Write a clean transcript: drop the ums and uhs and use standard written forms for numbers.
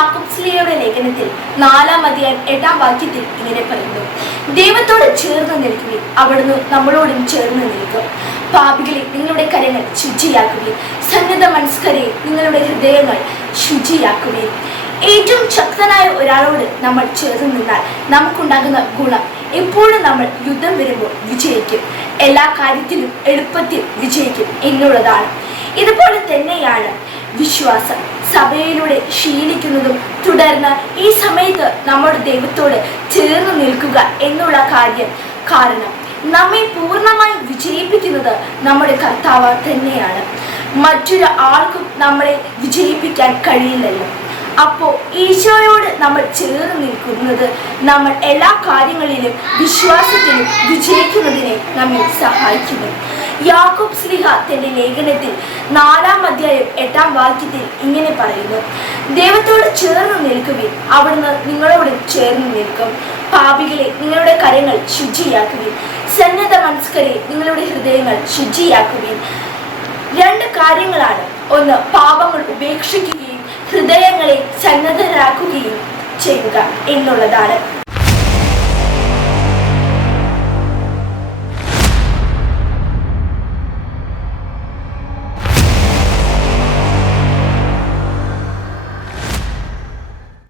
യാക്കോബ് ശ്ലീഹയുടെ ലേഖനത്തിൽ 4-ാം അധ്യായം 8-ാം വാക്യത്തിൽ ഇങ്ങനെ പറയുന്നു: ദൈവത്തോട് ചേർന്ന് നിൽക്കുകയും അവിടുന്ന് നമ്മളോടും ചേർന്ന് നിൽക്കും. പാപികളെ, നിങ്ങളുടെ കരങ്ങൾ ശുചിയാക്കുകയും സന്നദ്ധ മനസ്കരെ, നിങ്ങളുടെ ഹൃദയങ്ങൾ ശുചിയാക്കുകയും. ഏറ്റവും ശക്തനായ ഒരാളോട് നമ്മൾ ചേർന്ന് നിന്നാൽ നമുക്കുണ്ടാകുന്ന ഗുണം എപ്പോഴും നമ്മൾ യുദ്ധം വരുമ്പോൾ വിജയിക്കും, എല്ലാ കാര്യത്തിലും എളുപ്പത്തിൽ വിജയിക്കും എന്നുള്ളതാണ്. ഇതുപോലെ തന്നെയാണ് വിശ്വാസം. സഭയിലൂടെ ശീലിക്കുന്നതും തുടർന്ന് ഈ സമയത്ത് നമ്മുടെ ദൈവത്തോട് ചേർന്ന് നിൽക്കുക എന്നുള്ള കാരണം നമ്മെ പൂർണ്ണമായി വിജയിപ്പിക്കുന്നത് നമ്മുടെ കർത്താവ് തന്നെയാണ്. മറ്റൊരു ആൾക്കും നമ്മളെ വിജയിപ്പിക്കാൻ കഴിയില്ലല്ലോ. അപ്പോൾ ഈശോയോട് നമ്മൾ ചേർന്ന് നിൽക്കുന്നത് നമ്മൾ എല്ലാ കാര്യങ്ങളിലും വിശ്വാസത്തിലും വിജയിക്കുന്നതിനെ നമ്മെ സഹായിക്കുന്നു. യാക്കോബ് ശ്ലീഹ തന്റെ ലേഖനത്തിൽ 4-ാം അധ്യായം 8-ാം വാക്യത്തിൽ ഇങ്ങനെ പറയുന്നു: ദൈവത്തോട് ചേർന്ന് നിൽക്കുകയും അവിടുന്ന് നിങ്ങളോട് ചേർന്ന് നിൽക്കും. പാപികളെ, നിങ്ങളുടെ കരങ്ങൾ ശുചിയാക്കുകയും സന്നദ്ധ മനസ്കരെ, നിങ്ങളുടെ ഹൃദയങ്ങൾ ശുചിയാക്കുകയും. 2 കാര്യങ്ങളാണ്. ഒന്ന്, പാപങ്ങൾ ഉപേക്ഷിക്കുകയും ഹൃദയങ്ങളെ സന്നദ്ധരാക്കുകയും ചെയ്യുക എന്നുള്ളതാണ്.